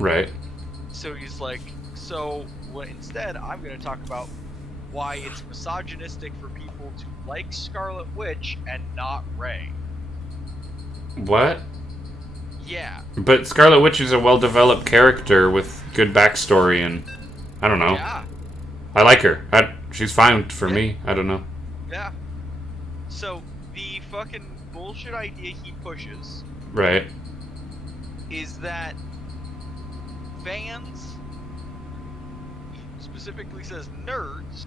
Right. So he's like, so instead I'm going to talk about why it's misogynistic for people to like Scarlet Witch and not Rey. What? Yeah. But Scarlet Witch is a well-developed character with good backstory, and I don't know. Yeah. I like her. She's fine for me. I don't know. Yeah. So the fucking bullshit idea he pushes Right. is that fans, he specifically says nerds,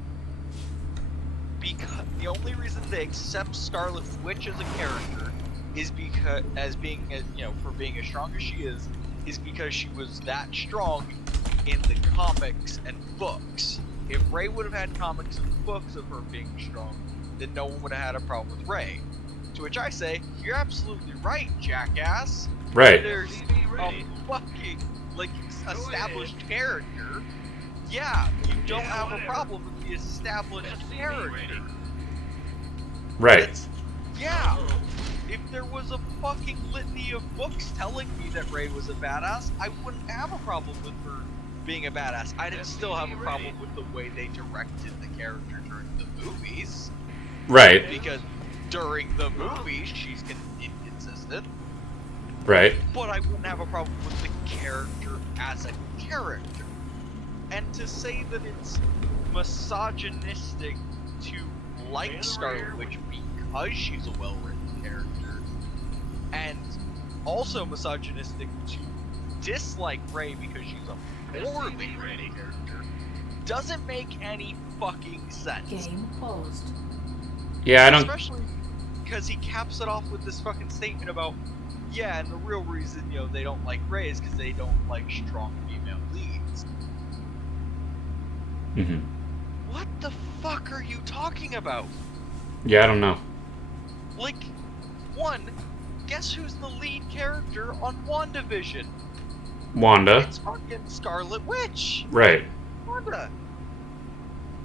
because the only reason they accept Scarlet Witch as a character is because, as being, for being as strong as she is because she was that strong in the comics and books. If Rey would have had comics and books of her being strong, then no one would have had a problem with Rey. To which I say, you're absolutely right, jackass. Right. There's a fucking, established character. Yeah, you don't have a problem with the established character. Right. Yeah. If there was a fucking litany of books telling me that Rey was a badass, I wouldn't have a problem with her being a badass. I'd still have a problem with the way they directed the character during the movies. Right. Because during the movies, she's inconsistent. Right. But I wouldn't have a problem with the character as a character. And to say that it's misogynistic to like Scarlet Witch because she's a well-written character, and also misogynistic to dislike Rey because she's a poorly written character, doesn't make any fucking sense. Game paused. Yeah, I don't. Especially because he caps it off with this fucking statement about, yeah, and the real reason, they don't like Rey is because they don't like strong female leads. Mm-hmm. What the fuck are you talking about? Yeah, I don't know. Guess who's the lead character on WandaVision? Wanda. It's fucking Scarlet Witch. Right. Wanda.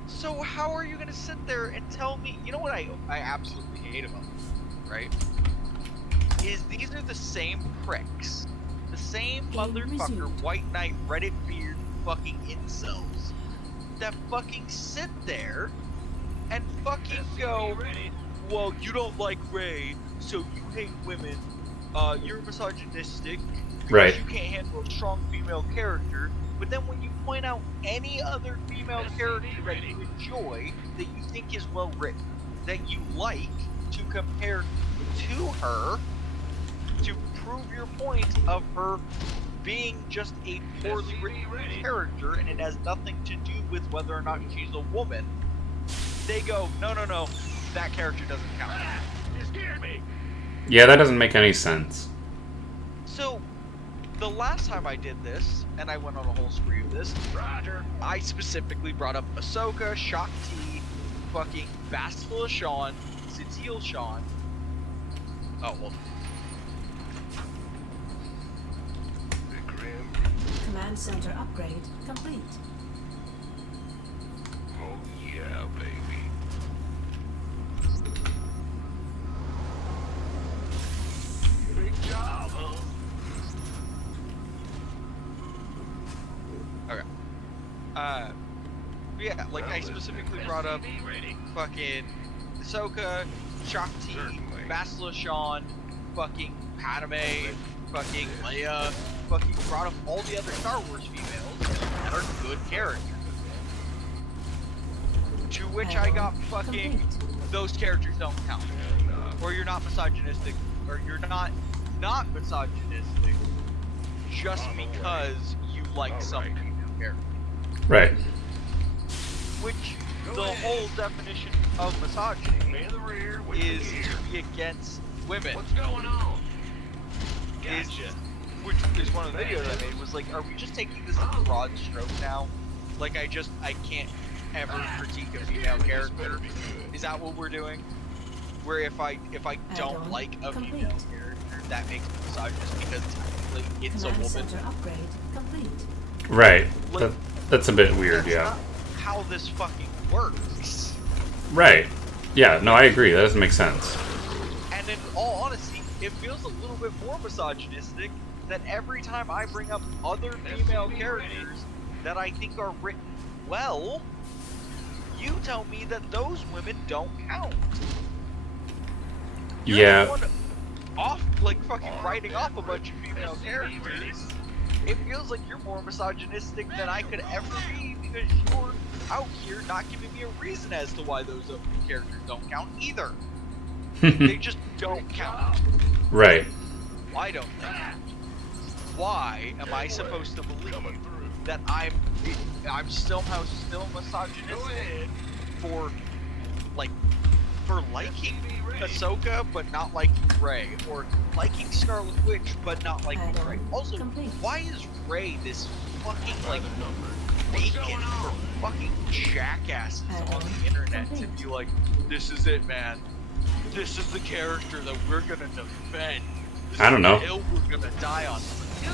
So how are you gonna sit there and tell me? You know what I absolutely hate about this, right? Is these are the same pricks, the same motherfucker, White Knight, Reddit beard, fucking incels, that fucking sit there and fucking go, well, you don't like Rey, so you hate women, you're misogynistic, because Right. you can't handle a strong female character, but then when you point out any other female character that you enjoy, that you think is well written, that you like to compare to her, to prove your point of her being just a poorly written character, and it has nothing to do with whether or not she's a woman, they go, no, that character doesn't count. You scared me. Yeah, that doesn't make any sense. So, the last time I did this, and I went on a whole spree of this, I specifically brought up Ahsoka, Shakti, fucking Bastila Shan, Satil Shan. Oh, well. Command center upgrade complete. Oh yeah, baby. Big job, huh? Okay. Yeah, I specifically brought up fucking Ahsoka, Shakti, Bastila Shan, fucking Padme, fucking Leia, fucking brought up all the other Star Wars females that are good characters. To which I got fucking, those characters don't count. Or you're not misogynistic, or you're not misogynistic just because you like some female character. Right. Which, the whole definition of misogyny is to be against women. What's going on? Which is one of the videos I made, was are we just taking this as a broad stroke now? I can't ever critique a female character? Is that what we're doing? Where if I don't like a female character, that makes me misogynist because technically it's a Command woman? center upgrade complete. Right. That's a bit weird, That's yeah. not how this fucking works. Right. Yeah, no, I agree. That doesn't make sense. And in all honesty, it feels a little bit more misogynistic that every time I bring up other female characters that I think are written well, you tell me that those women don't count. You're Yeah. the one off, like, fucking writing off a bunch of female characters. It feels like you're more misogynistic than I could ever be because you're out here not giving me a reason as to why those characters don't count either. They just don't count. Right. Why don't they? Why am I supposed to believe that I'm somehow still misogynistic for liking Ahsoka but not liking Rey, or liking Scarlet Witch but not liking Rey? Also, why is Rey this fucking beacon for fucking jackasses on the internet to be like, this is it, man. This is the character that we're gonna defend. This I don't know. is the hill we're gonna die on. Dude,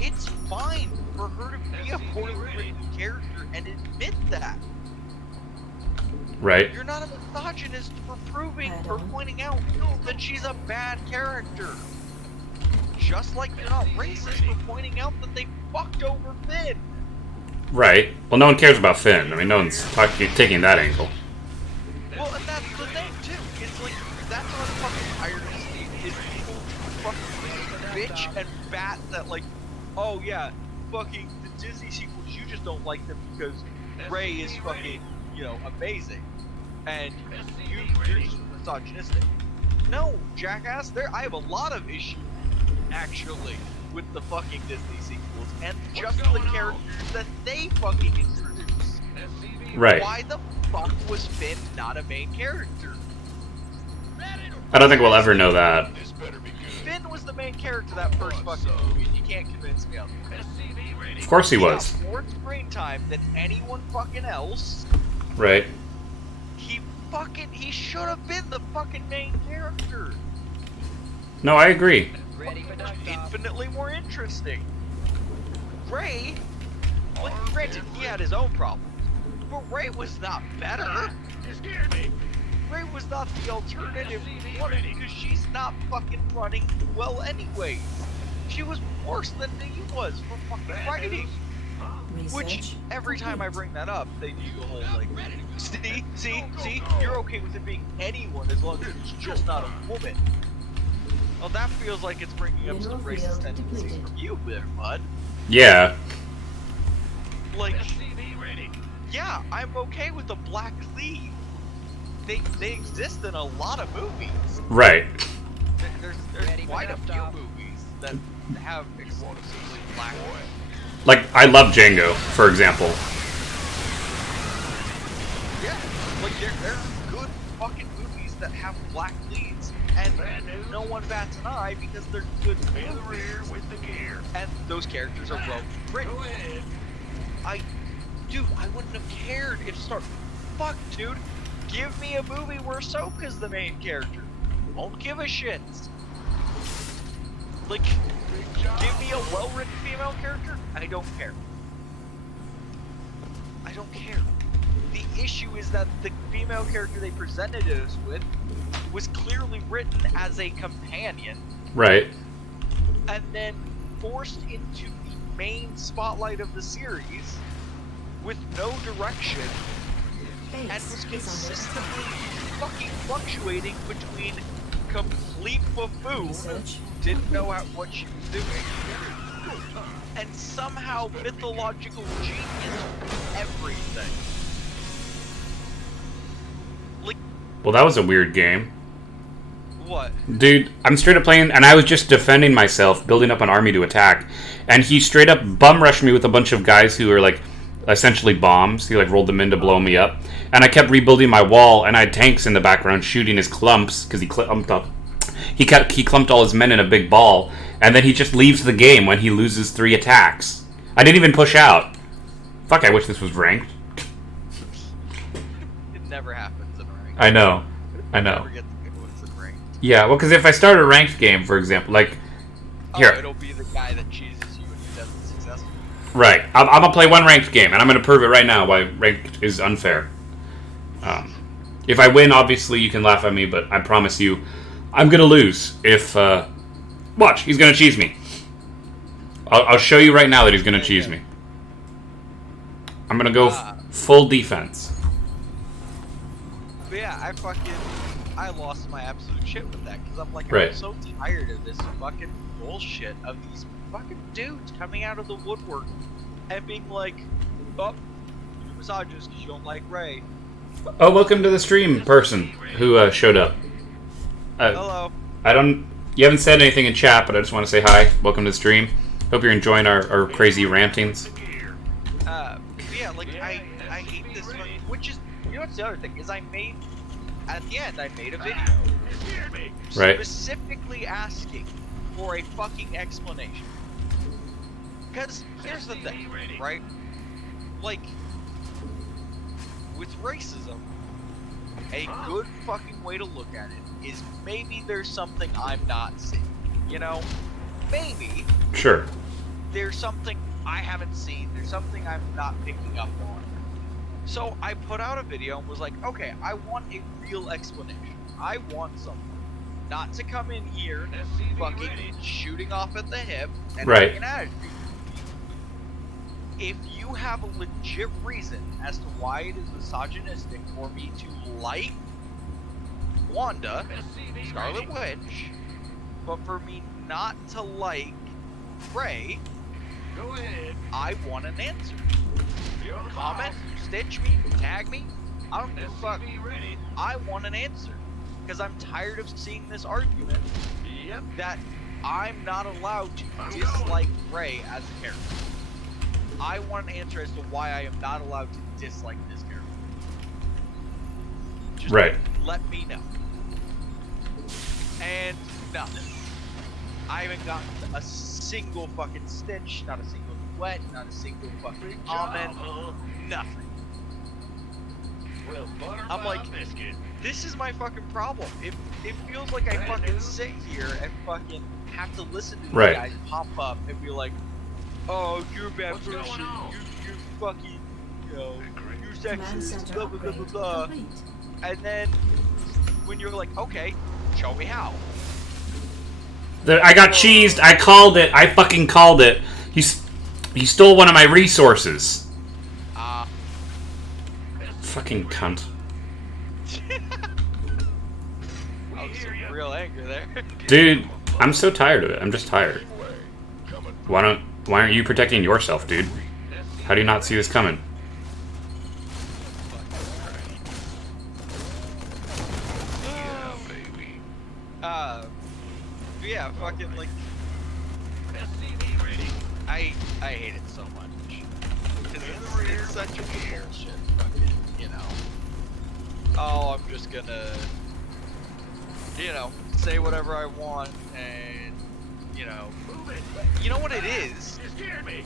it's fine for her to be a poorly written character and admit that. Right. You're not a misogynist for pointing out that she's a bad character. Just like you're not racist for pointing out that they fucked over Finn. Right. Well, no one cares about Finn. I mean, no one's taking that angle. Well, and that's the thing, too. It's like, that's what fucking irony is. People fucking bitch and bat that, like, oh yeah, fucking the Disney sequels, you just don't like them because Rey is fucking, amazing. And you're just misogynistic. No, jackass, I have a lot of issues, actually, with the fucking Disney sequels and just the characters that they fucking introduced. Right. Why the fuck was Finn not a main character? I don't think we'll ever know that. Finn was the main character that first fucking movie. You can't convince me otherwise. Of course he He got was. more screen time than anyone fucking else. Right. He should have been the fucking main character. No, I agree. Infinitely more interesting. Rey, granted, he had his own problems, but Rey was not better. Rey was not the alternative one because she's not fucking running well anyways. She was worse than he was for fucking writing. Which, every time I bring that up, they do the whole, like, see, you're okay with it being anyone as long as it's just not a woman. Well, that feels like it's bringing up some racist tendencies from you there, bud. Yeah. Like, yeah, I'm okay with the black lead. They exist in a lot of movies. Right. There's quite a few movies that have exclusively black leads. Like, I love Django, for example. Yeah, like there's good fucking movies that have black leads, and no one bats an eye because they're good movies. And those characters are well written. I wouldn't have cared if fuck, dude. Give me a movie where Ahsoka's the main character. Won't give a shit. Like, give me a well-written female character. I don't care. I don't care. The issue is that the female character they presented us with was clearly written as a companion. Right. And then forced into the main spotlight of the series with no direction. And was consistently fucking fluctuating between complete buffoon, didn't know what she was doing, and somehow mythological genius with everything. Like, Well, that was a weird game. what? Dude, I'm straight up playing, and I was just defending myself, building up an army to attack, and he straight up bum rushed me with a bunch of guys who are, like, essentially bombs. He, like, rolled them in to blow me up, and I kept rebuilding my wall, and I had tanks in the background shooting his clumps, because he clumped up. He clumped all his men in a big ball, and then he just leaves the game when he loses 3 attacks. I didn't even push out. Fuck, I wish this was ranked. It never happens in a ranked. I know. Never get the good ones in ranked. Yeah, well, because if I start a ranked game, for example, like... Here. Oh, it'll be the guy that cheeses you and he does it successfully. Right. I'm going to play one ranked game, and I'm going to prove it right now why ranked is unfair. If I win, obviously, you can laugh at me, but I promise you, I'm going to lose if... watch, he's going to cheese me. I'll show you right now that he's gonna cheese me. I'm gonna go full defense. But yeah, I lost my absolute shit with that because I'm like, Right. I'm so tired of this fucking bullshit of these fucking dudes coming out of the woodwork and being like, oh, you're misogynist because you don't like Ray. Oh, welcome to the stream, person who showed up. Hello. You haven't said anything in chat, but I just want to say hi. Welcome to the stream. Hope you're enjoying our crazy rantings. Yeah, like I hate this one, which is, you know what's the other thing is at the end I made a video Right. specifically asking for a fucking explanation. Because here's the thing, right? Like with racism, a good fucking way to look at it is maybe there's something I'm not seeing. You know? Maybe Sure. there's something I haven't seen, there's something I'm not picking up on. So I put out a video and was like, okay, I want a real explanation. I want someone not to come in here fucking shooting off at the hip and Right. having an attitude. If you have a legit reason as to why it is misogynistic for me to like Wanda, Scarlet Witch, but for me not to like Ray, Go ahead. I want an answer. You're the Comment, stitch me, tag me, I don't give a fuck. SCV ready. I want an answer. Because I'm tired of seeing this argument Yep. that I'm not allowed to dislike Ray as a character. I want an answer as to why I am not allowed to dislike this character. Just Right. let me know. And nothing. I haven't gotten a single fucking stitch, not a single duet, not a single fucking comment, nothing. Well, butter I'm my like, biscuit. this is my fucking problem. It feels like I fucking sit here and fucking have to listen to these Right. guys pop up and be like, oh, you're a bad What's going person, on? you're fucking, you know, you're Command sexist, center blah blah blah blah upgrade blah. complete. And then when you're like, okay, show me how. I got cheesed. I called it. I fucking called it. He stole one of my resources. Fucking cunt. I was some real anger there. Dude, I'm so tired of it. I'm just tired. Why aren't you protecting yourself, dude? How do you not see this coming? Yeah, baby. But yeah, fucking like, SCV ready. I hate it so much. Because it's such a bullshit, fucking, you know. Oh, I'm just gonna, you know, say whatever I want and, you know. Move it. You know what it is? You scared me.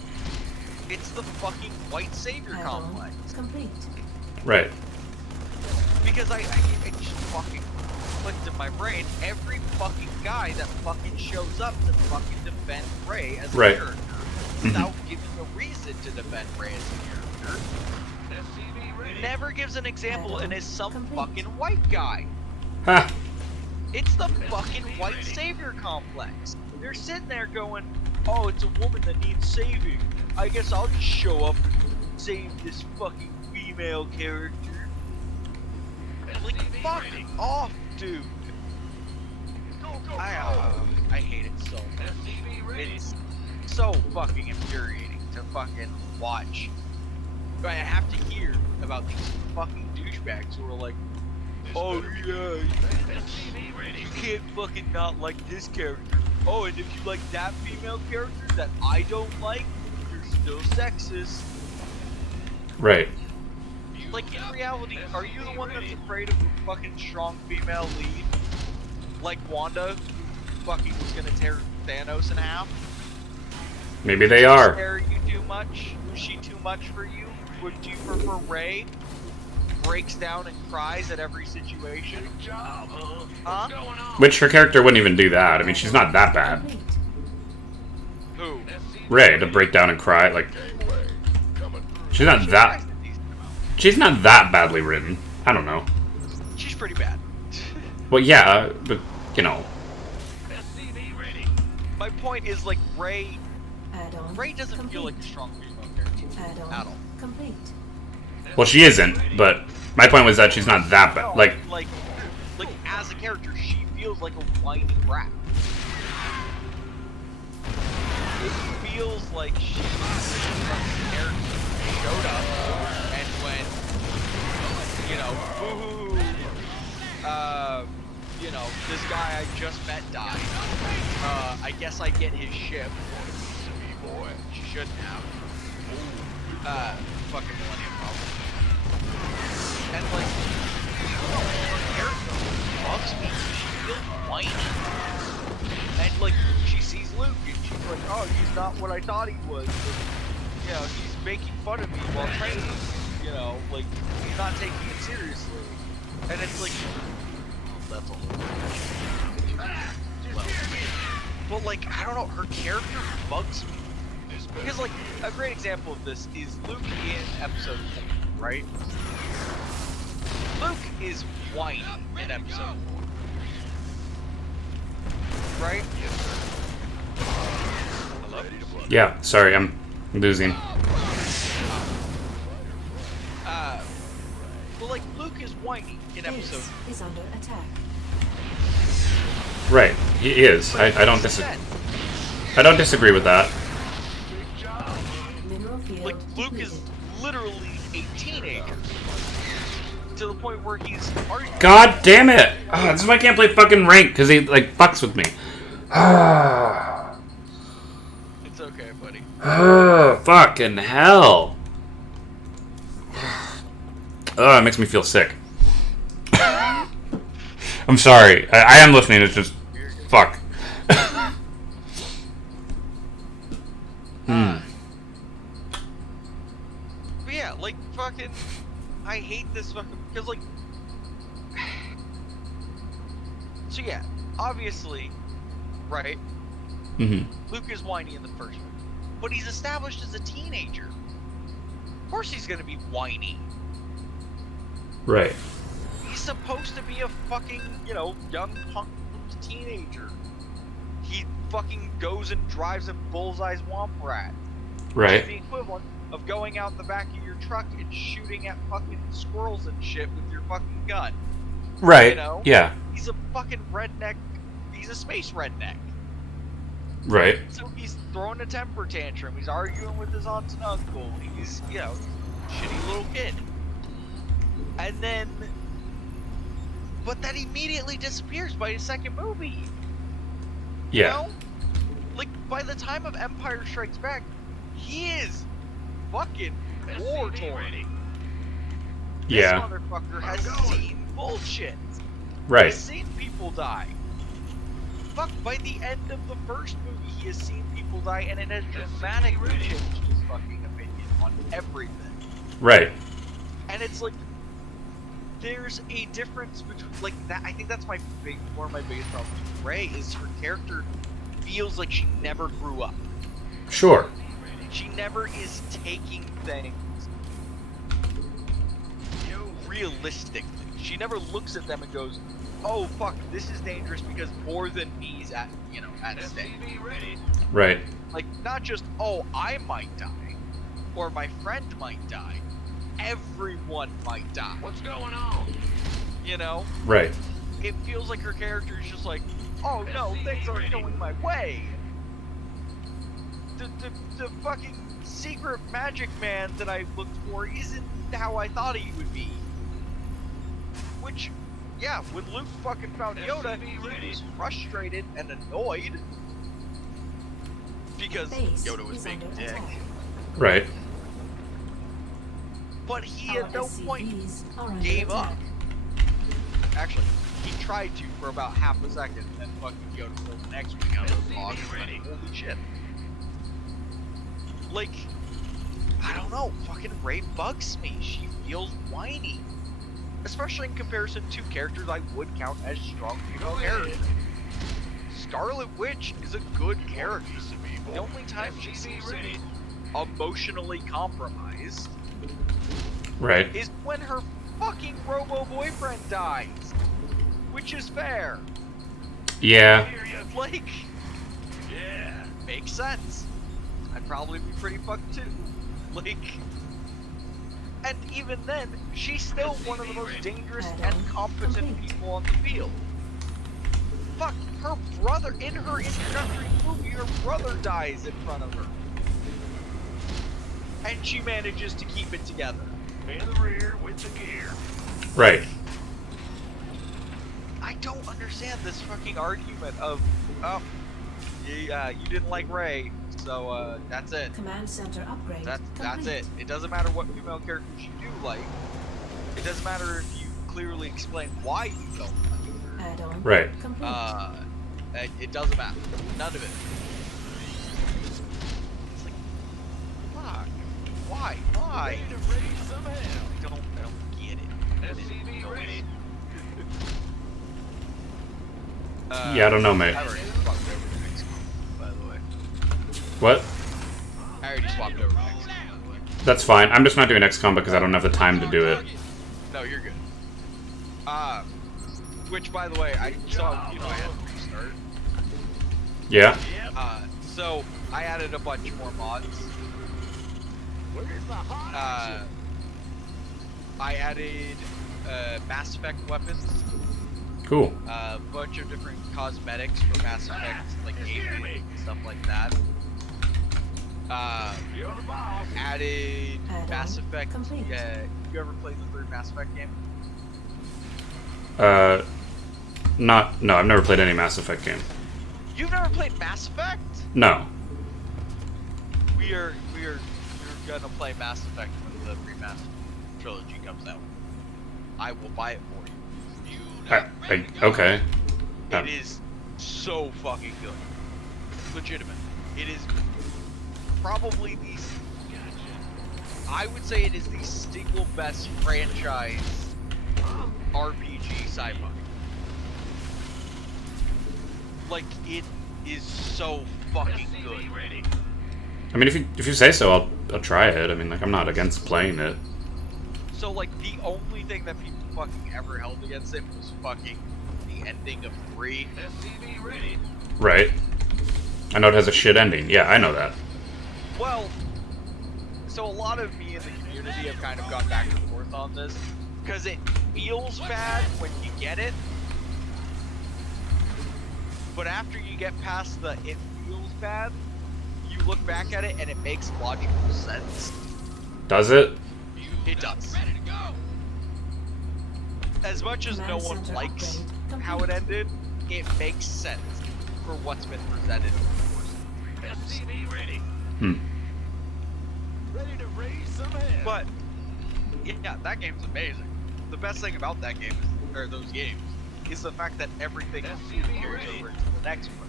It's the fucking white savior Add-on complex. complete. Right. Because I just fucking clicked in my brain, every fucking guy that fucking shows up to fucking defend Ray as a Right. character without giving a reason to defend Ray as a character SCV ready. never gives an example and is some Complete. fucking white guy. Ha! It's the fucking white savior complex. They're sitting there going, oh, it's a woman that needs saving. I guess I'll just show up and save this fucking female character. Like, SCV fuck ready. off, dude. Go, go, I hate it so much. SCV ready. It's so fucking infuriating to fucking watch. I have to hear about these fucking douchebags who are like, oh yeah, SCV ready. you can't fucking not like this character. Oh, and if you like that female character that I don't like, you're still sexist. Right. Like, in reality, are you the one that's afraid of a fucking strong female lead? Like Wanda, who fucking was gonna tear Thanos in half? Maybe they are. Scare you too much? Was she too much for you? Would you prefer Ray? Breaks down and cries at every situation? Good job, huh? Huh? What's going on? Which her character wouldn't even do that. I mean, she's not that bad. Complete. Who? Ray, to break down and cry, like, she's not that. Cries a decent amount. She's not that badly written. I don't know. She's pretty bad. Well, yeah, but you know. SCV ready. My point is, like, Ray Add-on Rey doesn't complete. feel like a strong female character Add-on at all. complete. Well, she isn't, but my point was that she's not that bad. No, Like, as a character, she feels like a whiny brat. It feels like she's a character who showed up and went, boo-hoo-hoo, this guy I just met died. I guess I get his ship. She shouldn't have. Fucking Millennium Problem. And her character bugs me. She feels whiny. And she sees Luke and she's like, oh, he's not what I thought he was. And, he's making fun of me while training. He's not taking it seriously. And it's like, that's a little But I don't know, her character bugs me. Because a great example of this is Luke in episode 4, right? Luke is whiny in episode 4. Right? Hello? yeah, sorry, I'm losing. Luke is whiny in episode 4. Base is under attack. Right, he is. I don't disagree. I don't disagree with that. Mineral field Luke is depleted. literally a teenager. To the point where he's arguing. God damn it! This is why I can't play fucking rank, because he, fucks with me. It's okay, buddy. Fucking hell. It makes me feel sick. I'm sorry. I am listening, it's just... Fuck. But yeah, fucking... I hate this fucking... Because, So yeah, obviously, right? Mm-hmm. Luke is whiny in the first one. But he's established as a teenager. Of course he's gonna be whiny. Right. He's supposed to be a fucking, young punk teenager. He fucking goes and drives a bullseye swamp rat. Right. It's the equivalent of going out the back of your truck and shooting at fucking squirrels and shit with your fucking gun. Right. Yeah. He's a fucking redneck. He's a space redneck. Right. So he's throwing a temper tantrum. He's arguing with his aunt and uncle. He's, shitty little kid. And then... But that immediately disappears by his second movie. Yeah. By the time of Empire Strikes Back, he is fucking war-torn. Yeah. This motherfucker has seen bullshit. Right. He's seen people die. Fuck, by the end of the first movie, he has seen people die, and it has dramatically changed his fucking opinion on everything. Right. And it's there's a difference between, that. I think that's one of my biggest problems with Rey is her character feels like she never grew up. Sure. She never is taking things realistically. She never looks at them and goes, oh fuck, this is dangerous because more than me's at stake. Right. Not just, oh, I might die, or my friend might die. Everyone might die. What's going on? Right. It feels like her character is just oh no, things aren't going my way. The fucking secret magic man that I looked for isn't how I thought he would be. Which, yeah, when Luke fucking found Yoda, he was frustrated and annoyed. Because Base Yoda was is being a under dick. attack. Right. But he Our at no point SCVs are under gave up. attack. Actually, he tried to for about half a second, and then fucking Yoda pulled an X-wing out of the fog and went, holy shit. I don't know, fucking Rey bugs me. She feels whiny. Especially in comparison to characters I would count as strong female characters. Scarlet Witch is a good character. The only time she seems to be emotionally compromised Right. is when her fucking robo-boyfriend dies. Which is fair. Yeah. Yeah, makes sense. probably be pretty fucked too. Like, and even then, she's still one of the most dangerous and competent people on the field. Fuck, her brother, in her introductory movie, her brother dies in front of her. And she manages to keep it together. In the rear with the gear. Right. I don't understand this fucking argument of, oh, yeah, you didn't like Rey, so that's it. Command center upgrade That's complete. it. It doesn't matter what female characters you do like. It doesn't matter if you clearly explain why you don't like her. Add-on Right. complete. It doesn't matter. None of it. It's like, fuck. Why? Why? Ready to raise some hell. I don't get it. SCV ready. Yeah, I don't know, mate. I already swapped over to next one, by the way. What? I already swapped over to next one, by the way. That's fine. I'm just not doing XCOM because I don't have the time to do it. No, you're good. Which, by the way, I saw, I had to restart. Yeah? So, I added a bunch more mods. Where's the hot I added Mass Effect weapons, Cool. a bunch of different cosmetics for Mass Effect, like gameplay and stuff like that. You're the boss. Added Add-on Mass Effect. complete. You ever played the third Mass Effect game? No, I've never played any Mass Effect game. You've never played Mass Effect? No. We're gonna play Mass Effect when the remastered trilogy comes out. I will buy it for you. Okay. It is so fucking good. Legitimate. It is probably I would say it is the single best franchise RPG sci-fi. Like, it is so fucking good. SCV ready. I mean, if you say so, I'll try it. I mean, like, I'm not against playing it. So, like, the only thing that people fucking ever held against it was fucking the ending of 3. SCV ready. Right. I know it has a shit ending. Yeah, I know that. Well, so a lot of me in the community have kind of gone back and forth on this, because it feels bad when you get it, but after you get past the it feels bad, you look back at it and it makes logical sense. Does it? It does. As much as no Command one center likes upgrade how it complete. ended, it makes sense for what's been presented. SCV ready. Hmm. Ready to raise some hell. But yeah, that game's amazing. The best thing about that game, or those games, is the fact that everything carries over into the next one,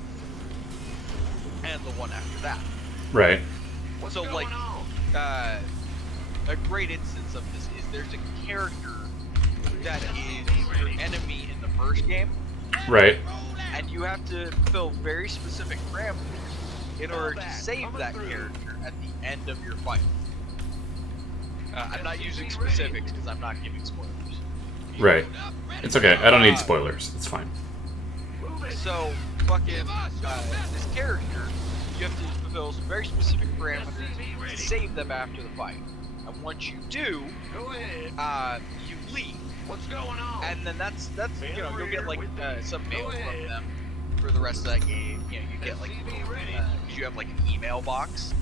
and the one after that. Right. What's So, going like, on? a great instance of this is there's a character that is your enemy in the first game, Right. and you have to fulfill very specific parameters in order to save that character at the end of your fight. I'm not using specifics because I'm not giving spoilers. Right. It's okay. I don't need spoilers. It's fine. Move it. So, fucking, this character, you have to fulfill some very specific parameters to save them after the fight. And once you do, Go ahead. you leave. What's going on? And then that's you'll get like some mail from them for the rest of that game. You get like because you have like an email box.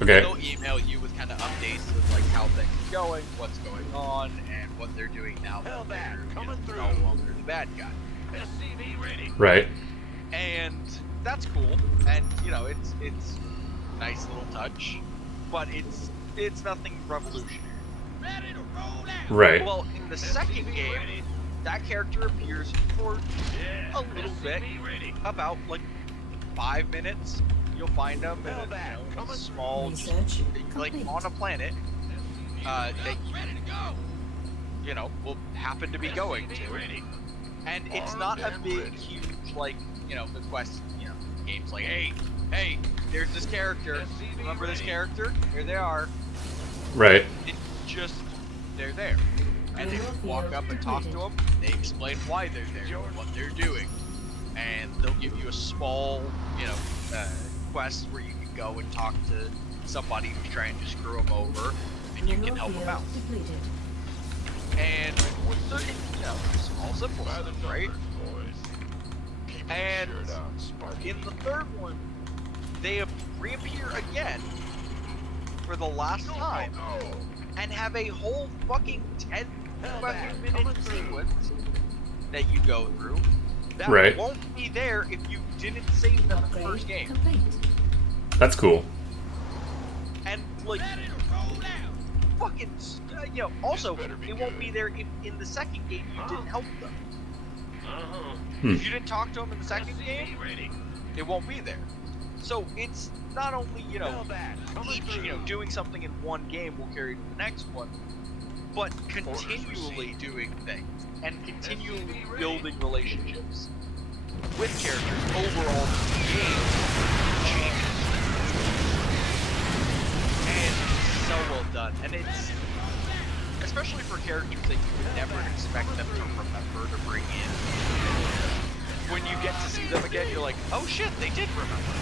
Okay. They'll email you with kind of updates of like how things are going, what's going on, and what they're doing now Hell that back, they're coming through. no longer the bad guy. SCV ready. Right. And that's cool. And it's a nice little touch, but it's nothing revolutionary. Ready to roll out. Right. Well, in the second game, that character appears for Yeah. a little bit, SCV ready. about like 5 minutes. You'll find them in Hell back, a coming small, Research like complete. on a planet that Ready to go. will happen to be going to. And it's not a big, huge, like, the quest, game's like, hey, there's this character. Remember this character? Here they are. Right. It's just, they're there. And they just walk up and talk to them. They explain why they're there, what they're doing. And they'll give you a small, quests where you can go and talk to somebody who's trying to screw them over, and you can help them out. Depleted. And so, it's all simple stuff, right? And in the third one, they reappear again for the last time and have a whole fucking 10-minute sequence that you go through that Right. won't be there if you didn't save them in the Upgrade first game. complete. That's cool. And like, fucking, also it won't be there if in the second game you didn't help them. If you didn't talk to them in the second game, it won't be there. So it's not only each doing something in one game will carry to the next one, but continually doing things and continually building relationships with characters overall. The game changes, and it's so well done. And it's especially for characters that you would never expect them to remember to bring in. When you get to see them again, you're like, oh shit, they did remember.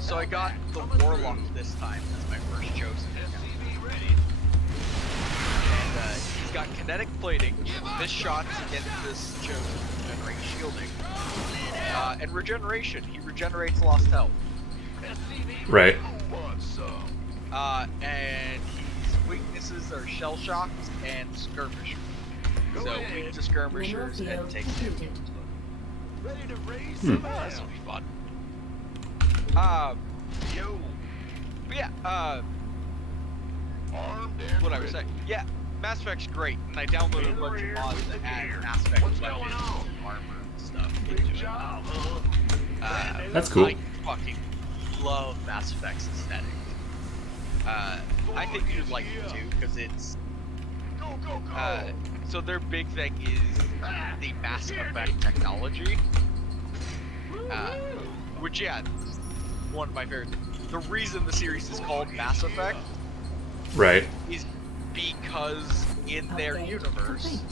So I got the Warlock this time as my first chosen. And he's got kinetic plating, miss shots against this chosen, regenerate shielding. And regeneration, he regenerates lost health. Right. And his weaknesses are shell shocks and skirmishers. So weak to skirmishers and takes damage. Ready to raise Hmm. This will be fun. But yeah, what I was saying. Yeah, Mass Effect's great, and I downloaded a bunch of mods that add Mass Effect weapons and armor and stuff into it. That's cool. I fucking love Mass Effect's aesthetic. I think you'd like it too, because it's so their big thing is the Mass Effect technology, which one of my favorite things. The reason the series is called Mass Effect Right. is because in their Upgrade universe complete.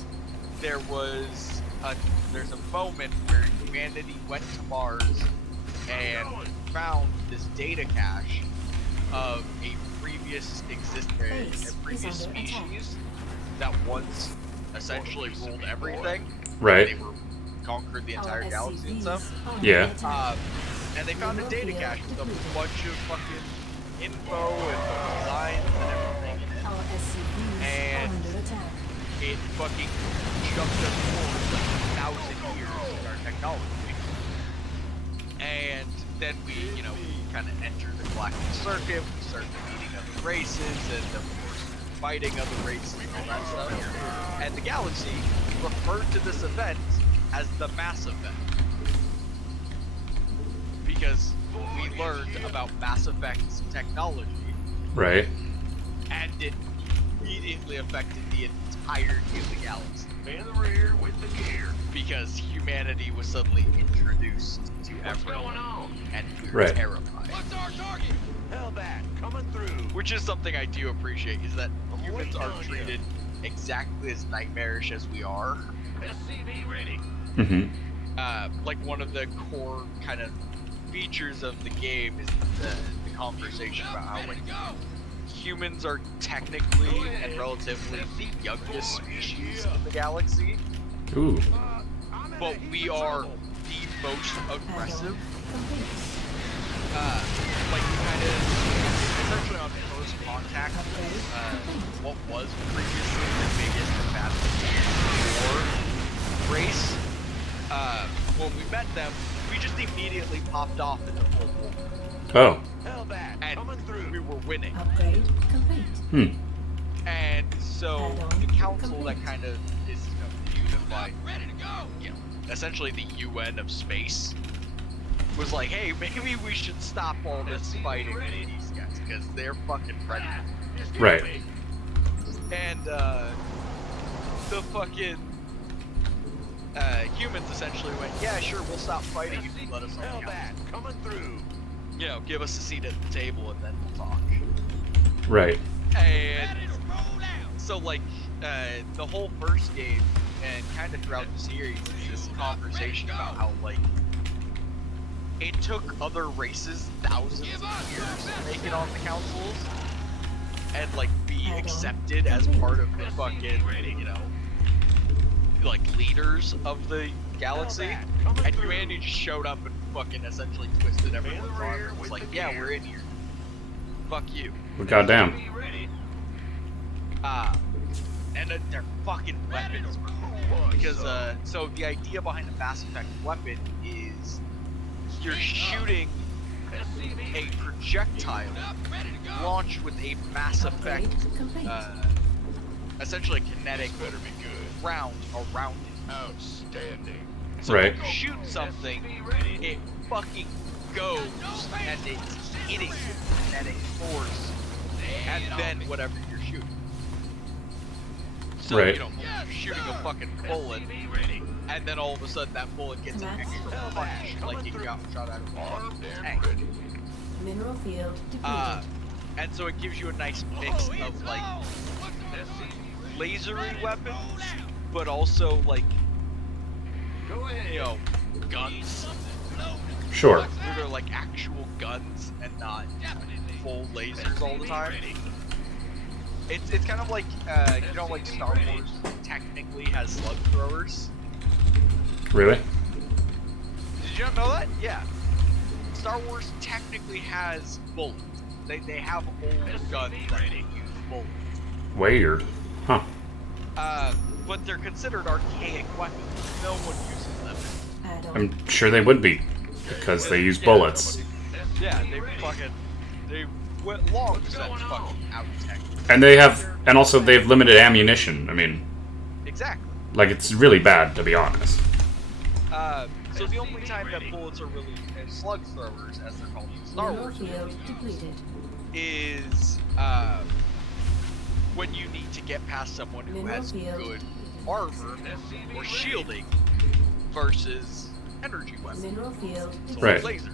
there's a moment where humanity went to Mars and found this data cache of a previous Base is under species that once essentially ruled everything. Right. They were conquered the entire Our galaxy and SCVs stuff. are under Yeah. attack. And they found a data cache with a bunch of fucking info and designs and everything in it. Our SCVs And are under attack. It fucking jumped us forward like 1,000 years in our technology. And then we kind of enter the galactic circuit, we start meeting other races, and of course fighting other races and all that stuff. And the galaxy referred to this event as the Mass Effect. Because we learned about Mass Effect's technology, Right. and it immediately affected the entirety of the galaxy. In the rear with the gear. Because humanity was suddenly introduced to What's going everyone, on? and we were Right. terrified. What's our target? Hellbat coming through. Which is something I do appreciate, is that humans waiting are on you. treated exactly as nightmarish as we are. SCV ready. Mm-hmm. Like one of the core kind of features of the game is the conversation about how Ready to go. humans are technically and relatively the youngest species in the galaxy, Ooh. I'm in but a heap we of are trouble. the most aggressive. Complete. Like kind of essentially on first contact, Upgrade complete. what was previously the biggest and fastest war race. When we met them, we just immediately popped off into full war, Oh. Hellbat and coming through. we were winning. Upgrade complete. Hmm. And so the council that kind of is unified, Ready to go. essentially the UN of space, was like, hey, maybe we should stop all this fighting with these guys because they're fucking ready. Right. And the fucking humans essentially went, yeah, sure, we'll stop fighting if you let us on the council. Hellbat coming through. Give us a seat at the table and then we'll talk. Right. And Ready to roll out. so, like, the whole first game and kind of throughout the series is this conversation about how, like, it took other races thousands of years to make it on the councils and, like, be accepted as part of the fucking, you know, like, leaders of the galaxy. And humanity just showed up and fucking essentially twisted everyone's arm and was like, yeah, we're in here. Fuck you. Well, goddamn. And their fucking weapons. Because, so the idea behind a Mass Effect weapon is you're shooting a projectile launched with a Mass Effect, Upgrade complete. essentially a kinetic round around it. Outstanding. So Right. when you shoot something, it fucking goes and it's hitting with kinetic force, and then whatever you're shooting. So, Right. you know, you're shooting a fucking bullet, and then all of a sudden that bullet gets an extra punch, like you got shot out of a tank. Mineral field depleted. And so it gives you a nice mix of, like, lasery weapons, but also, like, you know, guns. Sure. Where they're, like, actual guns and not full lasers all the time. It's kind of like, you know, like Star Wars technically has slug throwers. Really? Did you not know that? Yeah. Star Wars technically has bullets. They have old guns that use bullets. Weird. Huh. But they're considered archaic weapons. No one uses them. Add-on. I'm sure they would be, because they use bullets. Yeah, they went long since fucking out of tech. And also they've limited ammunition. I mean, Exactly. like, it's really bad, to be honest. So the only time that bullets are really slug throwers, as they're called in Star Mineral Wars, field depleted. is when you need to get past someone who Mineral has field. good armor or shielding versus energy weapons. Mineral field depleted. Right. Lasers.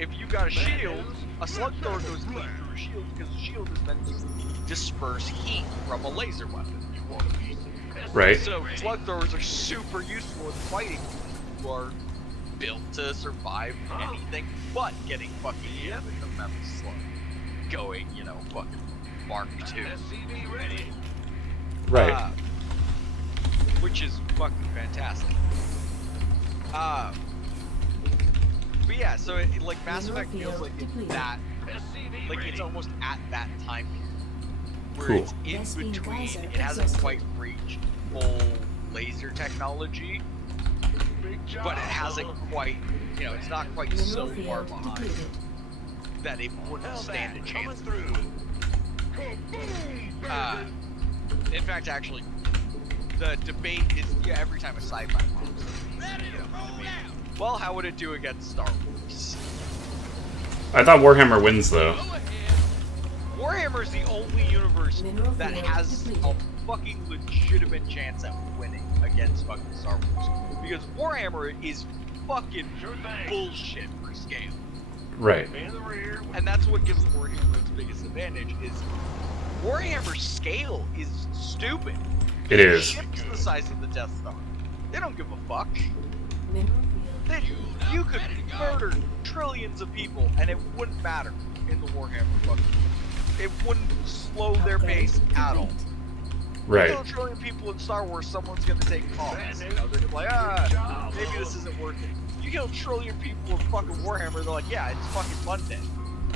If you got a shield, a slug thrower goes clean through a shield because a shield is meant to disperse heat from a laser weapon. Right. So slug throwers are super useful in fighting. You are built to survive anything but getting fucking hit with a metal slug. Going, you know, fucking Mark II. Right. Which is fucking fantastic. But yeah, so it, like Mass Effect feels like it's that, like it's almost at that time where Cool. it's in Vespene between. Geyser It hasn't exhausted. quite reached full laser technology, but it hasn't quite, you know, it's not quite so Mineral far field behind depleted. that it wouldn't stand a chance. through. In fact, actually, the debate is every time a sci-fi pops up, you know, debate, well, how would it do against Star Wars? I thought Warhammer wins, though. Warhammer is the only universe Mineral that field has depleted. a fucking legitimate chance at winning against fucking Star Wars. Because Warhammer is fucking bullshit for scale. Right. In the rear. And that's what gives Warhammer its biggest advantage, is Warhammer's scale is stupid. It is. Ships the size of the Death Star. They don't give a fuck. Mineral They, you could murder trillions of people and it wouldn't matter in the Warhammer fucking. It wouldn't slow field. their Upgrade pace at all. complete. Right. Kill a trillion people in Star Wars, someone's gonna take calls. You know, they're like, maybe this isn't worth it. You kill a trillion people in fucking Warhammer, they're like, yeah, it's fucking Monday.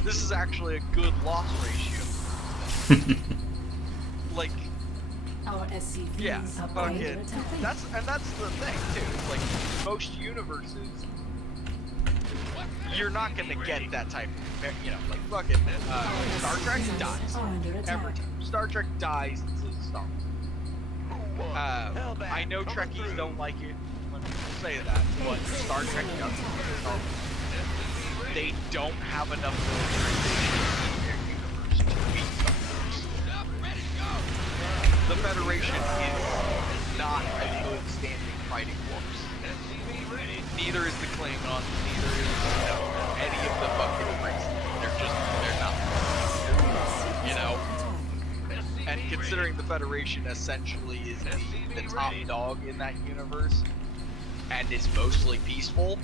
This is actually a good loss ratio. Like, Our SCVs yeah, upgrade fucking. complete. That's the thing too. It's like most universes, you're not gonna get that type of, you know, like fucking Star Trek dies Are under attack. every time. Star Trek dies to Star Wars. I know Trekkies don't like it when people say that, but Star Trek does. Star Wars. They don't have enough militarization in their universe to beat Star Wars. The Federation is not a good standing fighting force. Neither is the Klingons, neither is any of the fucking races. They're not. You know? And considering the Federation essentially is the top dog in that universe, and is mostly peaceful,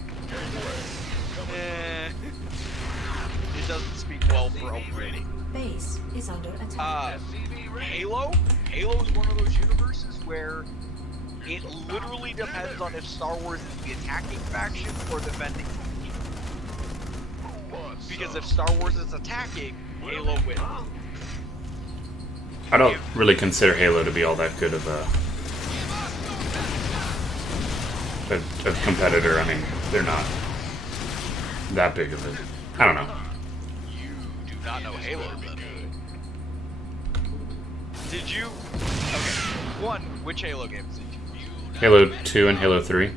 it doesn't speak well for upgrading. Base is under attack. Halo is one of those universes where it literally depends on if Star Wars is the attacking faction or defending. Because if Star Wars is attacking, Halo wins. I don't really consider Halo to be all that good of a competitor. I mean, they're not that big of a... I don't know. You do not know Halo, then. Did you... Okay, one, which Halo games did you? Halo 2 and Halo 3.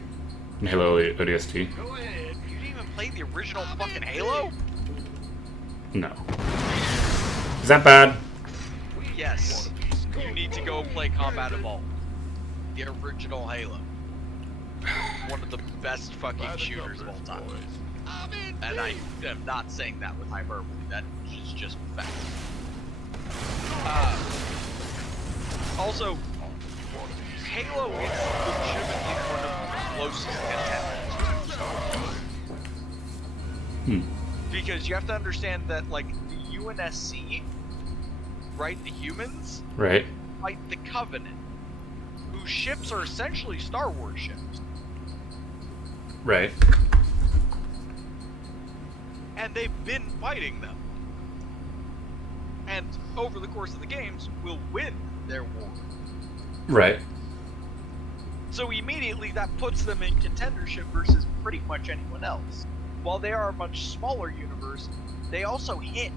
And Halo ODST. Go ahead. You didn't even play the original fucking Halo? No. Is that bad? Yes. You need to go play Combat Evolved. The original Halo. One of the best fucking shooters of all time. And I am not saying that with hyperbole. That is just fact. Also, Halo is legitimately one of the closest contenders. Because you have to understand that, like, the UNSC, right, the humans, Right. fight the Covenant, whose ships are essentially Star Wars ships. Right. And they've been fighting them. And over the course of the games, will win their war. Right. So immediately that puts them in contendership versus pretty much anyone else. While they are a much smaller universe, they also hit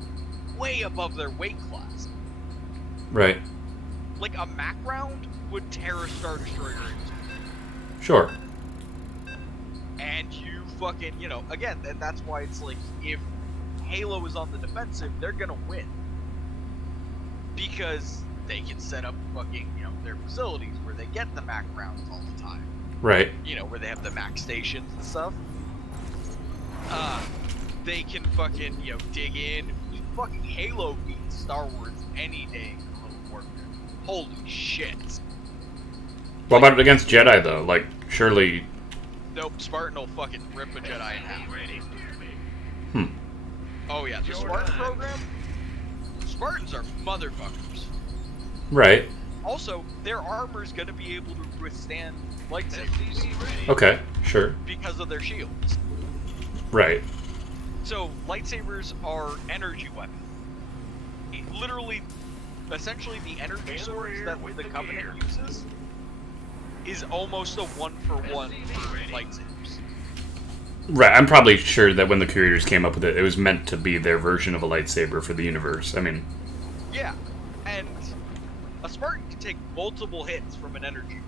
way above their weight class. Right. Like a Mac round would tear a Star Destroyer into. Sure. And you fucking, you know, again, and that's why it's like, if Halo is on the defensive, they're gonna win. Because they can set up fucking, you know, their facilities where they get the Mac rounds all the time. Right. You know, where they have the Mac stations and stuff. They can fucking, you know, dig in. Fucking Halo beats Star Wars any day in World Warfare. Holy shit. What about against Jedi, though? Like, surely... Nope, Spartan will fucking rip a Jedi in half. Oh yeah, the Spartan program? Spartans are motherfuckers. Right. Also, their armor's gonna be able to withstand lightsabers. Okay, sure. Because of their shields. Right. So, lightsabers are energy weapons. Literally, essentially the energy swords that the Covenant uses is almost a one-for-one for lightsabers. Right, I'm probably sure that when the creators came up with it, it was meant to be their version of a lightsaber for the universe. I mean... Yeah, and a Spartan can take multiple hits from an energy weapon.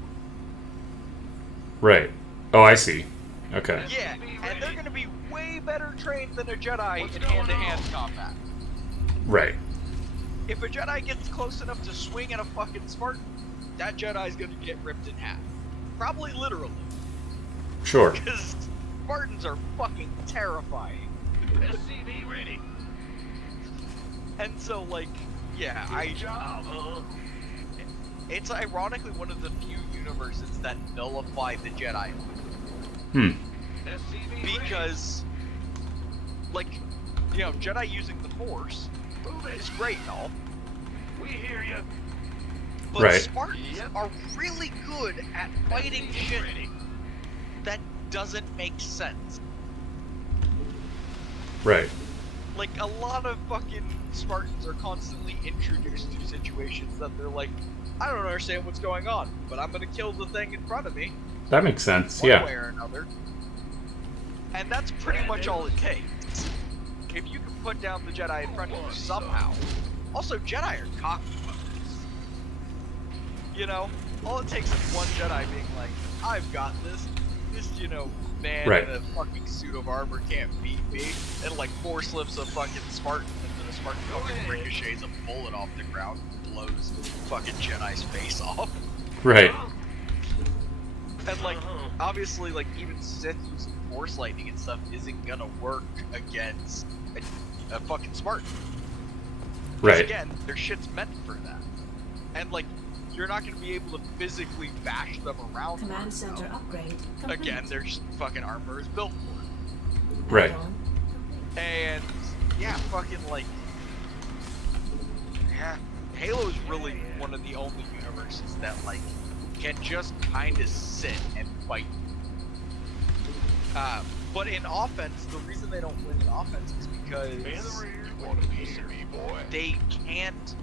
Right. Oh, I see. Okay. Yeah, and they're gonna be way better trained than a Jedi in hand-to-hand combat. Right. If a Jedi gets close enough to swing at a fucking Spartan, that Jedi's gonna get ripped in half. Probably literally. Sure. Because Spartans are fucking terrifying. SCV ready. And so, like, yeah, it's ironically one of the few universes that nullify the Jedi. Because, like, you know, Jedi using the Force is great and all. We hear you. But Right. Spartans are really good at fighting shit that doesn't make sense. Right. Like, a lot of fucking Spartans are constantly introduced to situations that they're like, I don't understand what's going on, but I'm gonna kill the thing in front of me. That makes sense, One yeah. way or another. And that's pretty much all it takes. If you can put down the Jedi in front of you somehow. Also, Jedi are cocky fuckers. You know, all it takes is one Jedi being like, I've got this. This, you know, man Right. in a fucking suit of armor can't beat me. And like force lifts a fucking Spartan, and then a Spartan fucking ricochets a bullet off the ground and blows fucking Jedi's face off. Right. And like, obviously, like even Sith using Force lightning and stuff isn't gonna work against a fucking Spartan. 'Cause Right. again, their shit's meant for that. And like, you're not going to be able to physically bash them around. Command center upgrade complete. Again, they're just fucking armor is built for it. Right. Add-on. And yeah, fucking like, yeah, Halo is really one of the only universes that like can just kind of sit and fight. But in offense, the reason they don't win in offense is because In the rear, you want a piece of me, boy. they can't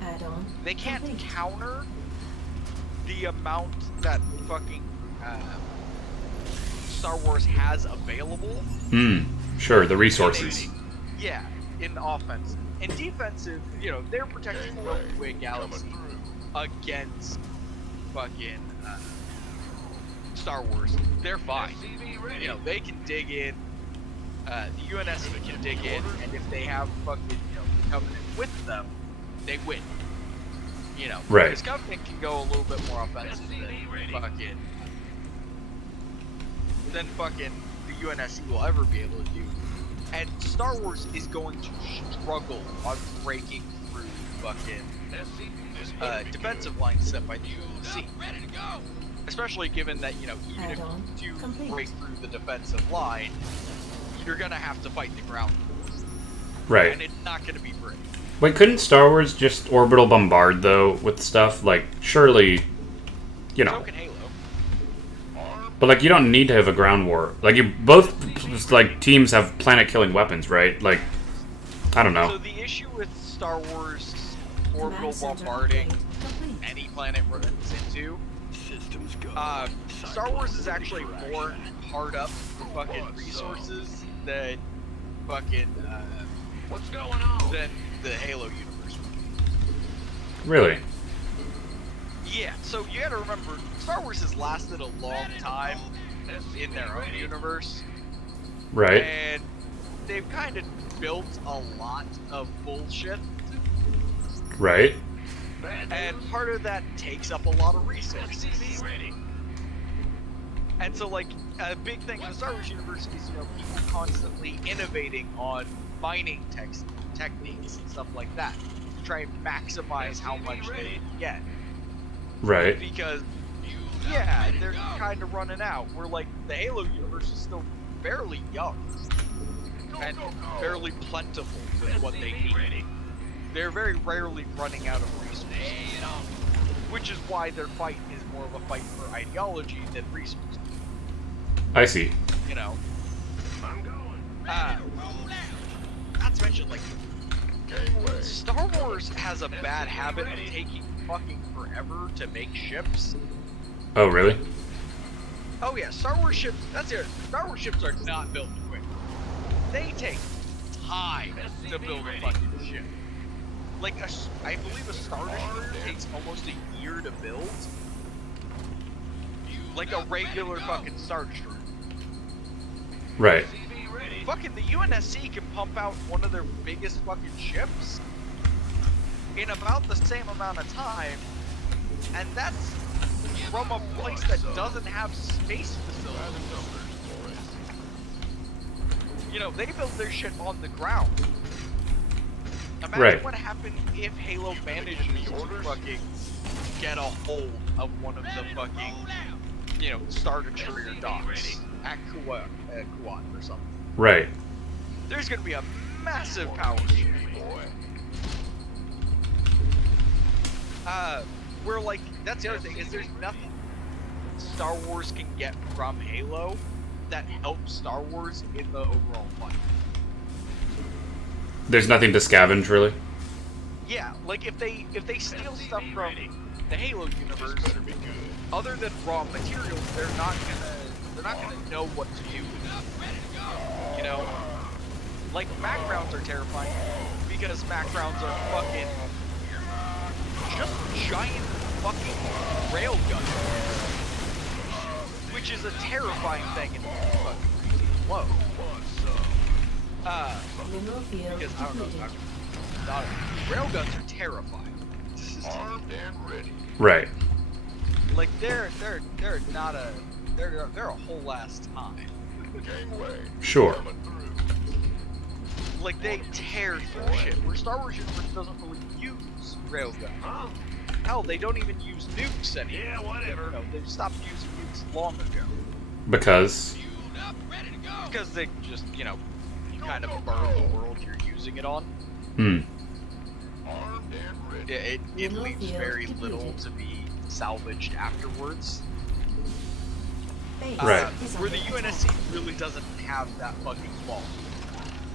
Add-on. complete. counter the amount that fucking Star Wars has available. Sure, the resources. Yeah, in offense. In defensive, they're protecting the Milky Way galaxy against fucking Star Wars. They're fine. SCV ready. They can dig in. The UNSC can dig in, and if they have fucking the Covenant with them, they win. Right. Because Covenant can go a little bit more offensive than fucking the UNSC will ever be able to do. And Star Wars is going to struggle on breaking through fucking defensive lines set by the UNSC. Especially given that, even if Add-on you do complete. break through the defensive line, you're gonna have to fight the ground. Right. And it's not gonna be great. Wait, couldn't Star Wars just orbital bombard, though, with stuff? Like, surely, So can Halo. But, like, you don't need to have a ground war. Like, you both, like, teams have planet-killing weapons, right? Like, I don't So know. the issue with Star Wars orbital Command center bombarding upgrade complete. any planet runs into, Star Wars is actually more hard up for fucking resources than fucking What's going on? than the Halo universe. Really? Yeah, so you gotta remember, Star Wars has lasted a long time in their own universe, Right. and they've kind of built a lot of bullshit, Right. and part of that takes up a lot of resources. SCV ready. And so, like, a big thing in the Star Wars universe is, people constantly innovating on mining techniques and stuff like that to try and maximize how much they can get. Right. Because, yeah, they're kind of running out. Where, like, the Halo universe is still fairly young and fairly plentiful with what they need. They're very rarely running out of resources, which is why their fight is more of a fight for ideology than resources. I see. I'm going. Not to mention, like, Star Wars has a bad habit of taking fucking forever to make ships. Oh, really? Oh yeah, Star Wars ships, that's it. Star Wars ships are not built quick. They take time to build a fucking ship. Like, I believe a Star Destroyer takes almost a year to build. Like a regular fucking Star Destroyer. Right. SCV ready. Fucking the UNSC can pump out one of their biggest fucking ships in about the same amount of time, and that's from a place that doesn't have space facilities. They built their shit on the ground. Imagine Right. what happened if Halo managed to fucking get a hold of one of the fucking, Star Destroyer docks at Kuwait or something. Right. There's gonna be a massive power shift. Where, like, that's the other thing, is there's nothing Star Wars can get from Halo that helps Star Wars in the overall fight. There's nothing to scavenge, really? Yeah, like, if they steal stuff from the Halo universe, other than raw materials, they're not gonna know what to do with it. Like, Mac rounds are terrifying because Mac rounds are fucking just giant fucking rail guns, which is a terrifying thing in fucking low. Mineral field Because I don't know, completed. railguns are terrifying. Armed and ready. Right. Like, they're not a they're a whole ass time. Gangway. Sure. Coming through. Like, they tear through shit. Where Star Wars universe doesn't really use railguns. Huh? Hell, they don't even use nukes anymore. Yeah, whatever. You know, they stopped using nukes long ago. Because Because they just, you know, you kind of burn the world you're using it on. hmm. Armed and ready. It Mineral leaves field very depleted. little to be salvaged afterwards. Base Right. is Where the under attack. UNSC really doesn't have that fucking flaw.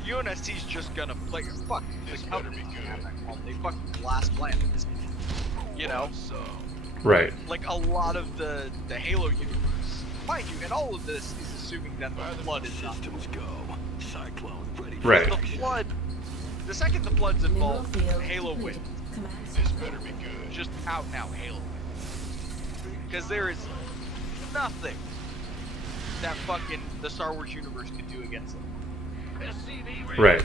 UNSC's just gonna play fuck. This The better Covenant be doesn't have good. that flaw. They fucking blast planets. You know, So, Right. like a lot of the Halo universe. Mind you, and all of this is assuming that where the the flood is not. systems go. Cyclone ready. Right. The flood. The second the flood's Mineral involved, field Halo depleted. wins. Command This center. better be good. Just out now, Halo wins. Because there is nothing that fucking the Star Wars universe could do against them. SCV ready. Right.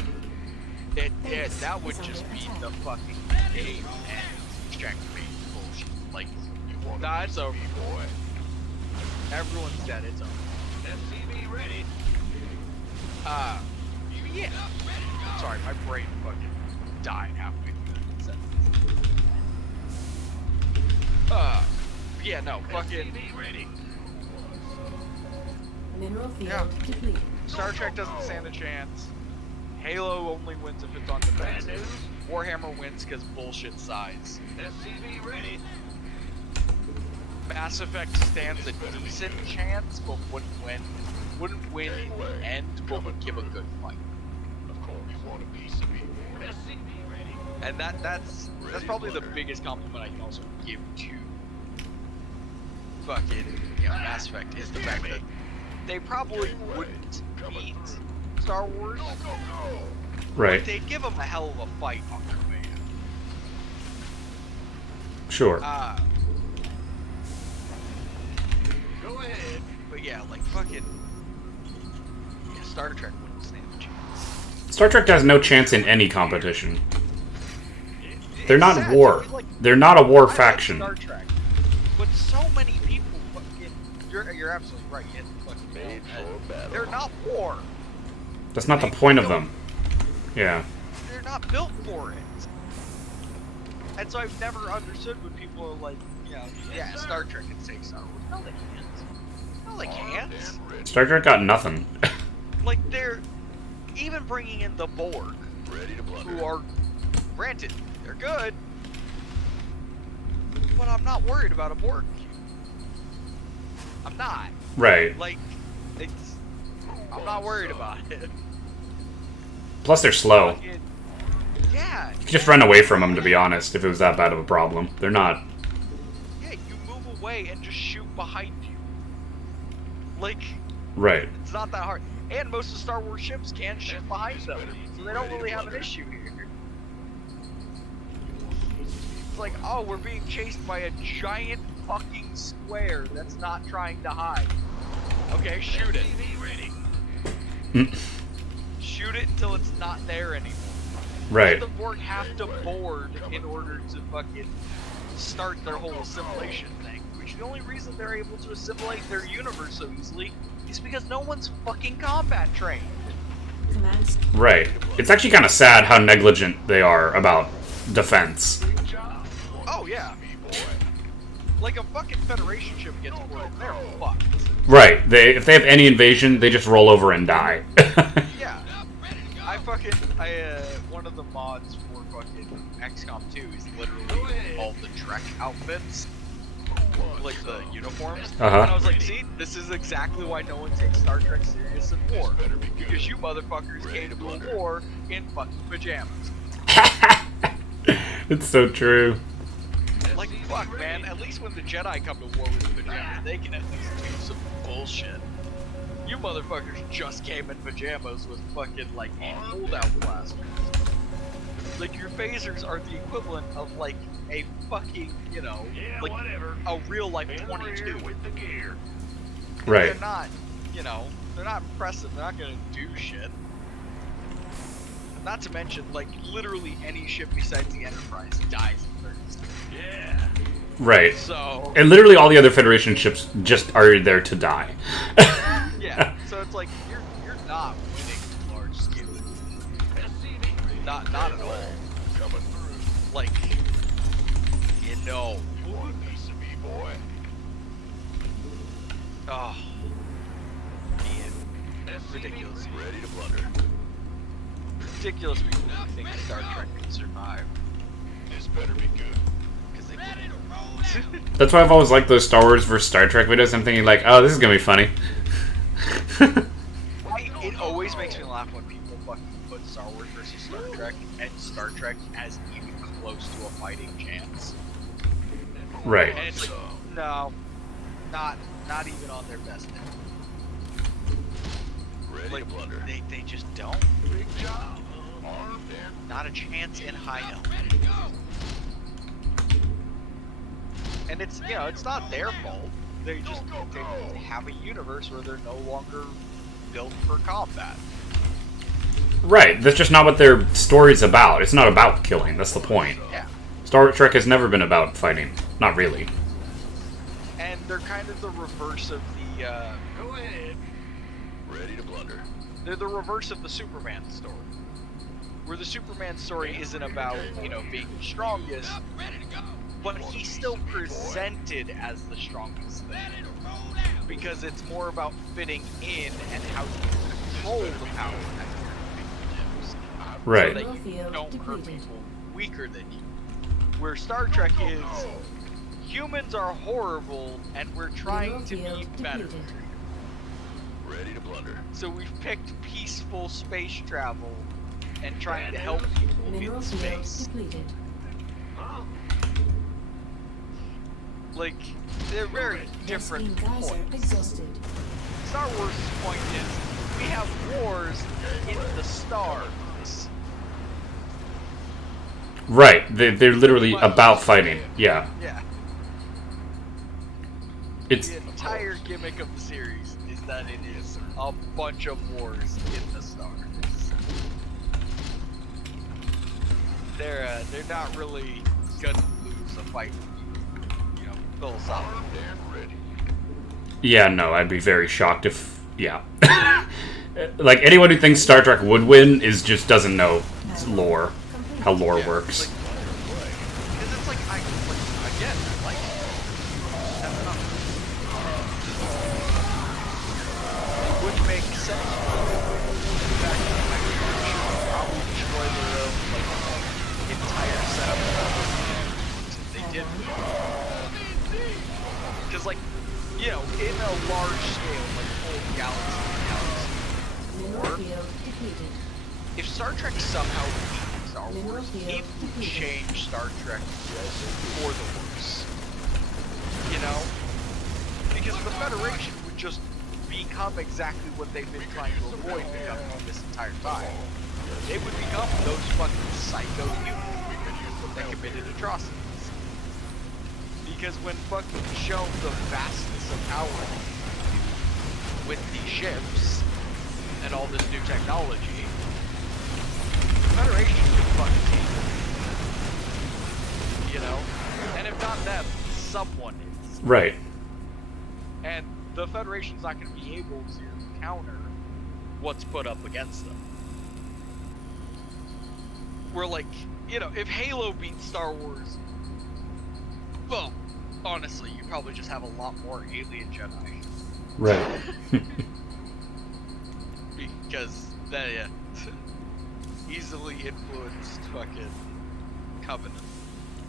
That would just be the fucking game and checkmate bullshit. Like, You want nah, it's over. boy. Everyone's dead. It's over. SCV ready. Yeah. Sorry, my brain fucking died halfway through that sentence. Yeah, no, fucking SCV ready. Mineral field Yeah. depleted. Star Trek doesn't stand a chance. Halo only wins if it's on defense. Warhammer wins because bullshit size. SCV ready. Mass Effect stands a decent chance, but wouldn't win. Wouldn't win in the end, but would give a good fight. Of course, you want a piece of me, boy. SCV ready. And that's probably the biggest compliment I can also give to fucking Mass Effect is the fact that they probably wouldn't beat Star Wars. Go, go, go. Right. They'd give them a hell of a fight on their way Sure. out. Go ahead. But yeah, like fucking Star Trek wouldn't stand a chance. Star Trek has no chance in any competition. They're not Sad, war. like, They're not a war I like faction. Star Trek, but so many people fucking. You're absolutely right. You hit the fucking nail on Made the head. for battle. They're not war. That's not the point of them. Yeah. They're not built for it. And so I've never understood when people are like, you know, yeah, Star Trek can take Star Wars. No, they can't. No, they can't. Armed and ready. Star Trek got nothing. Like they're even bringing in the Borg, Ready to blunder. who are, granted, they're good, but I'm not worried about a Borg. I'm not. Right. Like, it's. I'm not worried about it. Plus, they're slow. Fucking- Yeah. You could just run away from them, to be honest, if it was that bad of a problem. They're not. Yeah, you move away and just shoot behind you. Like, Right. it's not that hard. And most of Star Wars ships can shoot behind them, so they don't really have an issue here. It's like, oh, we're being chased by a giant fucking square that's not trying to hide. Okay, shoot it. SCV ready. Mm. Shoot it until it's not there anymore. Right. The Borg have to board in order to fucking start their whole assimilation thing. Which the only reason they're able to assimilate their universe so easily is because no one's fucking combat trained. Command center. Right. It's actually kind of sad how negligent they are about defense. Good job. Oh yeah. Me, boy. Like a fucking Federation ship gets boarded, they're fucked. Right. If they have any invasion, they just roll over and die. Yeah. One of the mods for fucking XCOM 2 is literally all the Trek outfits. Like the uniforms. Uh-huh. And I was like, see, this is exactly why no one takes Star Trek serious in war. Because you motherfuckers came to a war in fucking pajamas. It's so true. Like, fuck, man, at least when the Jedi come to war with pajamas, they can at least do some bullshit. You motherfuckers just came in pajamas with fucking, like, holdout blasters. Like, your phasers are the equivalent of, like, a fucking, you know, Yeah, like, whatever. a real-life In the 22. rear with the gear. Right. They're not, you know, they're not impressive, they're not gonna do shit. Not to mention, like, literally any ship besides the Enterprise dies in first. Yeah. Right. So, And literally all the other Federation ships just are there to die. yeah, so it's like, you're not winning large scale. SCV ready. Not at all. Coming through. Like, it's no. Want a piece of me, boy? Oh. Ian. Ridiculous. Ready to blunder. Ridiculous people who think Star Trek can survive. This better be good. Because they wouldn't. That's why I've always liked those Star Wars versus Star Trek videos. I'm thinking like, oh, this is gonna be funny. It always makes me laugh when people fucking put Star Wars versus Star Trek and Star Trek as even close to a fighting chance. Right. And it's like, no, not even on their best day. Ready Like, to blunder. they just don't. Big job. Armed and Not a chance in high note. ready to go. And it's, you know, it's not their fault. They just they have a universe where they're no longer built for combat. Right. That's just not what their story's about. It's not about killing. That's the point. Yeah. Star Trek has never been about fighting. Not really. And they're kind of the reverse of the, Go ahead. Ready to blunder. they're the reverse of the Superman story. Where the Superman story isn't about, you know, being the strongest, but he's still presented as the strongest thing. Because it's more about fitting in and how to control the power that you're using. Right. So that you don't hurt people weaker than you. Where Star Trek is, humans are horrible and we're trying to be better. Ready to blunder. So we've picked peaceful space travel and trying to help people Mineral in field space. depleted. Like, they're very different Gasoline geyser points. exhausted. Star Wars' point is, we have wars in the stars. Right. They're literally about fighting. Yeah. Yeah. It's The entire gimmick of the series is that it is a bunch of wars in the stars. They're not really gonna lose a fight, you know, philosophically. Armed and ready. yeah. No, I'd be very shocked if yeah. Like anyone who thinks Star Trek would win is just doesn't know lore, how lore Yeah, works. Because it's like, again, I like it. That's enough. It would make sense. Back in the next should probably destroy their own, entire setup. They did. Because, you know, in a large scale, whole galaxy, Mineral field depleted. if Star Trek somehow beat Star Mineral Wars, field it would depleted. change Star Trek for the worse. You know? Because the Federation would just become exactly what they've been trying to avoid becoming this entire time. They would become those fucking psycho humans that committed atrocities. Because when fucking shown the vastness of power with these ships and all this new technology, the Federation could fucking take it. You know? And if not them, someone is. Right. And the Federation's not going to be able to counter what's put up against them. We're like, you know, if Halo beats Star Wars, well, honestly, you probably just have a lot more alien Jedi. Right. Because they easily influenced fucking Covenant.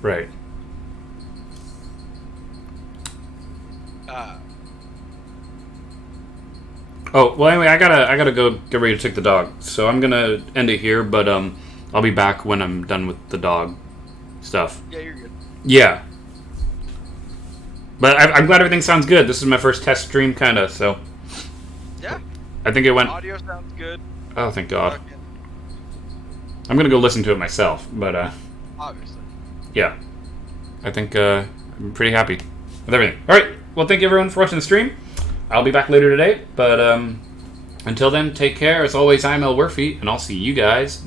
Right. Oh, well anyway, I gotta go get ready to take the dog. So I'm gonna end it here, but I'll be back when I'm done with the dog stuff. Yeah, you're good. Yeah. But I'm glad everything sounds good. This is my first test stream, kinda, so Yeah, I think it went audio sounds good. oh thank God. Fucking, I'm gonna go listen to it myself, but obviously. yeah. I think I'm pretty happy with everything. Alright, well thank you everyone for watching the stream. I'll be back later today, but until then, take care. As always, I'm Elwirfy, and I'll see you guys